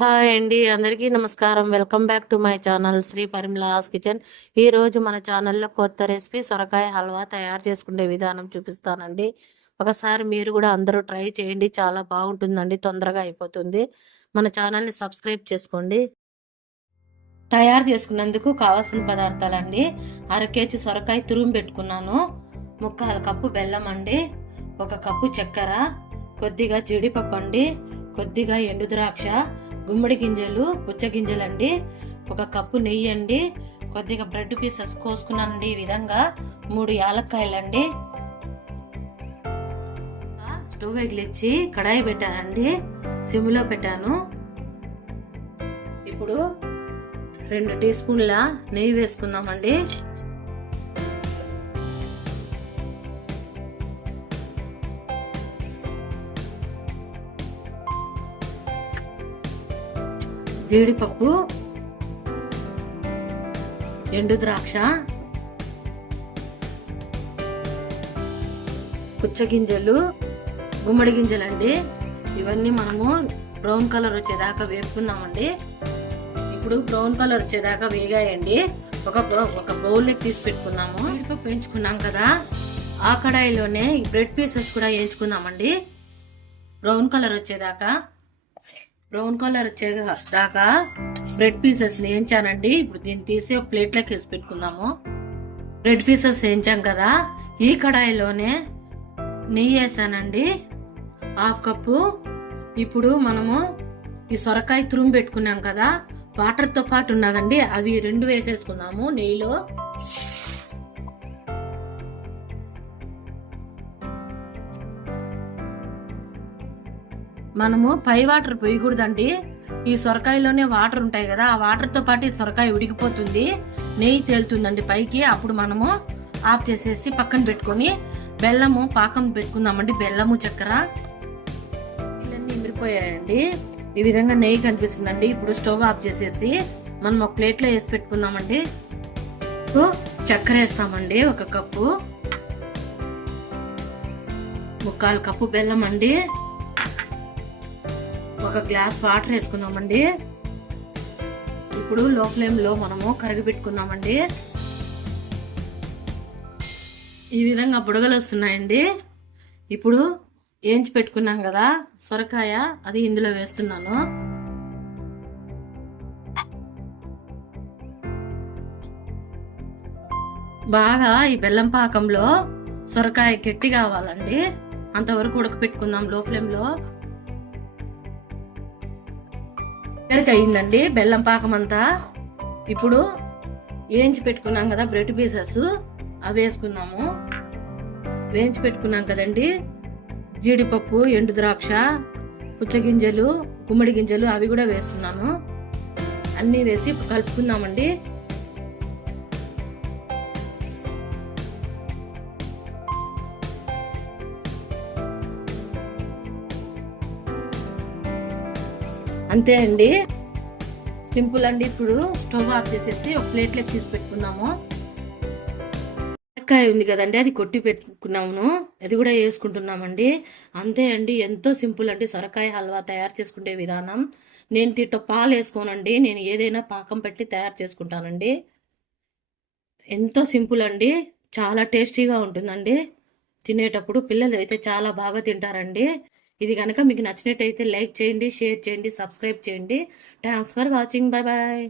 Hi అండి, అందరికీ నమస్కారం. Welcome back to my channel Sri Parimala's kitchen. ఈ రోజు మన ఛానల్లో కొత్త రెసిపీ సొరకాయ హల్వా తయారు చేసుకునే విధానం చూపిస్తానండి. ఒకసారి మీరు కూడా అందరూ ట్రై చేయండి, చాలా బాగుంటుందండి, తొందరగా అయిపోతుంది. మన ఛానల్ని సబ్స్క్రైబ్ చేసుకోండి. తయారు చేసుకున్నందుకు కావాల్సిన పదార్థాలండి: 1/2 కేజీ సొరకాయ తురుము పెట్టుకున్నాను, 1/4 కప్పు బెల్లం అండి, 1 కప్పు చక్కెర, కొద్దిగా జీడిపప్పు అండి, కొద్దిగా ఎండు ద్రాక్ష, గుమ్మడి గింజలు, పుచ్చగింజలు అండి, 1 కప్పు నెయ్యి అండి, కొద్దిగా బ్రెడ్ పీసెస్ కోసుకున్నానండి. ఈ విధంగా 3 యాలక్కాయలండి. స్టవ్ వెలిగించి కడాయి పెట్టానండి, సిమ్లో పెట్టాను. ఇప్పుడు 2 టీ స్పూన్ల నెయ్యి వేసుకుందామండి. జీడిపప్పు, ఎండు ద్రాక్ష, పుచ్చగింజలు, గుమ్మడి గింజలండి. ఇవన్నీ మనము బ్రౌన్ కలర్ వచ్చేదాకా వేపుకుందామండి. ఇప్పుడు బ్రౌన్ కలర్ వచ్చేదాకా వేగాయండి. ఒక బౌల్లోకి తీసి పెట్టుకున్నాము. జీడిపప్పు వేయించుకున్నాం కదా, ఆ కడాయిలోనే బ్రెడ్ పీసెస్ కూడా వేయించుకుందామండి. బ్రౌన్ కలర్ వచ్చేదాకా బ్రెడ్ పీసెస్ వేయించానండి. ఇప్పుడు దీన్ని తీసి ఒక ప్లేట్లోకి వేసి పెట్టుకుందాము. బ్రెడ్ పీసెస్ వేయించాం కదా, ఈ కడాయిలోనే నెయ్యి వేసానండి, 1/2 కప్పు. ఇప్పుడు మనము ఈ సొరకాయ తురుము పెట్టుకున్నాం కదా, వాటర్తో పాటు ఉన్నదండి, అవి 2 వేసేసుకుందాము నెయ్యిలో. మనము పై వాటర్ పోయకూడదండి. ఈ సొరకాయలోనే వాటర్ ఉంటాయి కదా, ఆ వాటర్తో పాటు ఈ సొరకాయ ఉడికిపోతుంది, నెయ్యి తేలుతుందండి పైకి. అప్పుడు మనము ఆఫ్ చేసేసి పక్కన పెట్టుకొని బెల్లము పాకం పెట్టుకుందామండి. బెల్లము, చక్కెర ఇవన్నీ ఇమిరిపోయాయండి. ఈ విధంగా నెయ్యి కనిపిస్తుందండి. ఇప్పుడు స్టవ్ ఆఫ్ చేసేసి మనం ఒక ప్లేట్లో వేసి పెట్టుకుందామండి. చక్కెర వేస్తామండి, 1 కప్పు, 1/4 కప్పు బెల్లం అండి, 1 గ్లాస్ వాటర్ వేసుకుందామండి. ఇప్పుడు లో ఫ్లేమ్ లో మనము కరిగి పెట్టుకున్నామండి. ఈ విధంగా బుడగలు వస్తున్నాయండి. ఇప్పుడు వేయించి పెట్టుకున్నాం కదా సొరకాయ, అది ఇందులో వేస్తున్నాను. బాగా ఈ బెల్లం పాకంలో సొరకాయ గట్టి కావాలండి, అంతవరకు ఉడకపెట్టుకుందాం లో ఫ్లేమ్ లో. అయిందండి బెల్లం పాకం అంతా. ఇప్పుడు వేయించి పెట్టుకున్నాం కదా బ్రెడ్ పీసెస్, అవి వేసుకుందాము. వేయించి పెట్టుకున్నాం కదండి జీడిపప్పు, ఎండు ద్రాక్ష, పుచ్చగింజలు, గుమ్మడి గింజలు, అవి కూడా వేస్తున్నాను. అన్నీ వేసి కలుపుకుందామండి. అంతే అండి, సింపుల్ అండి. ఇప్పుడు స్టవ్ ఆఫ్ చేసేసి ఒక ప్లేట్లోకి తీసి పెట్టుకుందాము. మిరపకాయ ఉంది కదండి, అది కొట్టి పెట్టుకున్నాము, అది కూడా వేసుకుంటున్నామండి. అంతే అండి, ఎంతో సింపుల్ అండి సొరకాయ హల్వా తయారు చేసుకునే విధానం. నేను దీంట్లో పాలు వేసుకోనండి, నేను ఏదైనా పాకం పెట్టి తయారు చేసుకుంటానండి. ఎంతో సింపుల్ అండి, చాలా టేస్టీగా ఉంటుందండి. తినేటప్పుడు పిల్లలు అయితే చాలా బాగా తింటారండి. ఇది కనుక మీకు నచ్చినట్టయితే లైక్ చేయండి, షేర్ చేయండి, సబ్స్క్రైబ్ చేయండి. Thanks for watching. Bye bye.